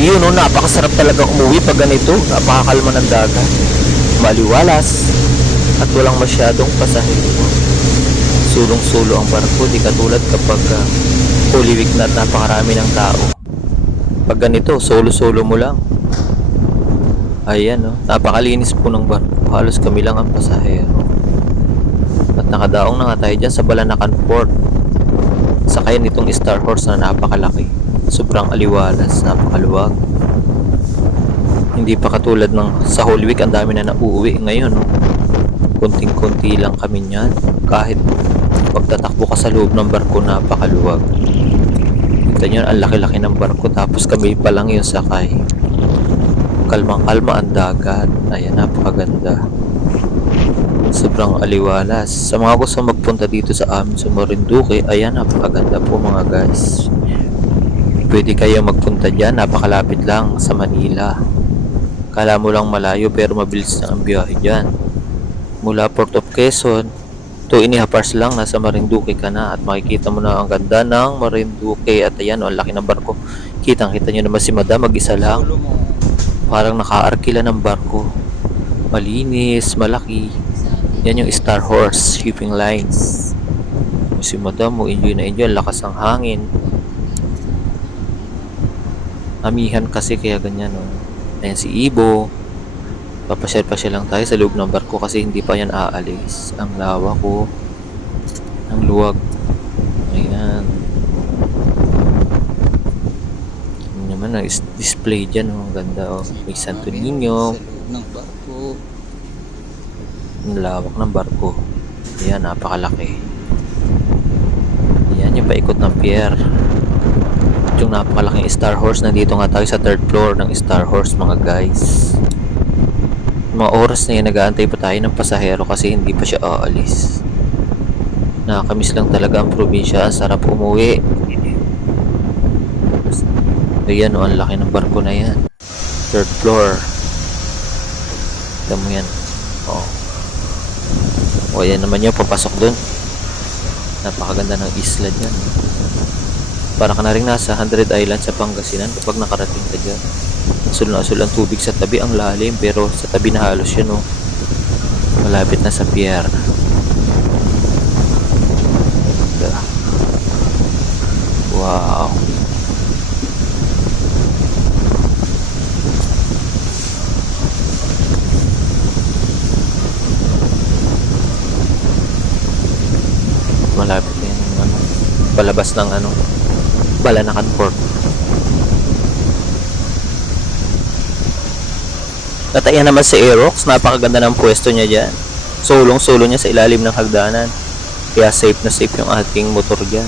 Yun no, napakasarap talaga umuwi pag ganito. Napakakalma ng dagat. Maliwalas at walang masyadong pasahero. Sulong-sulo ang barko, di katulad kapag Holy Week na at napakarami ng tao. Pag ganito, solo-solo mo lang. Ayan no, napakalinis po ng barko. Halos kami lang ang pasahero. At nakadaong na nga tayo dyan sa Balanacan Port. Sakayan itong Star Horse na napakalaki. Sobrang aliwalas, napakaluwag. Hindi pa katulad ng sa Holy Week, ang dami na nauuwi ngayon. No? Kunting-kunti lang kami niyan. Kahit pagtatakbo ka sa loob ng barko, napakaluwag. Kita nyo, ang laki-laki ng barko, tapos kami pa lang yung sakay. Kalmang-kalma ang dagat. Ayan, napakaganda. Sobrang aliwalas. Sa mga gusto magpunta dito sa amin sa Marinduque, ayan, napakaganda po mga guys. Pwede kayo magpunta dyan, napakalapit lang sa Manila. Kala mo lang malayo pero mabilis na ang biyahe dyan. Mula Port of Quezon, 2.5 hours lang, nasa Marinduque ka na at makikita mo na ang ganda ng Marinduque. At ayan, ang laki ng barko. Kitang-kita nyo naman si Madam, mag-isa lang. Parang nakaarkila ng barko. Malinis, malaki. Yan yung Star Horse Shipping Lines. Si Madam mo, enjoy na enjoy. Lakas ng hangin. Amihan kasi kaya ganyan. No? Ayan si Ibo. Papasyal-pasyal lang tayo sa loob ng barko kasi hindi pa yan aalis. Ang lawa ko. Ang luwag. Ayan. Naman ang display dyan, oh. Ang ganda, oh. May Santo Niño. Ng barko. Ang lawak ng barko. Ayan, napakalaki. Ayan yung paikot ng pier. Yung napakalaking Star Horse. Nandito nga tayo sa 3rd floor ng Star Horse, mga guys. Mga oras na yan, nag-aantay pa tayo ng pasahero kasi hindi pa siya aalis. Nakakamiss lang talaga ang probinsya. Ang sarap umuwi. Ayan, oh, ang laki ng barko na yan. 3rd floor. Tignan mo yan. Oh. O, ayan naman yun, papasok dun. Napakaganda ng isla dyan. Para ka na rin nasa 100 Island sa Pangasinan kapag nakarating ka dyan. Asul na asul ang tubig sa tabi, ang lalim, pero sa tabi na halos yun, oh. Malapit na sa pier. Wow. Malapit na yung palabas ng Balanacan Port. At ayan naman si Aerox, napakaganda ng pwesto niya dyan. Sulong-sulo niya sa ilalim ng hagdanan. Kaya safe na safe yung ating motor dyan.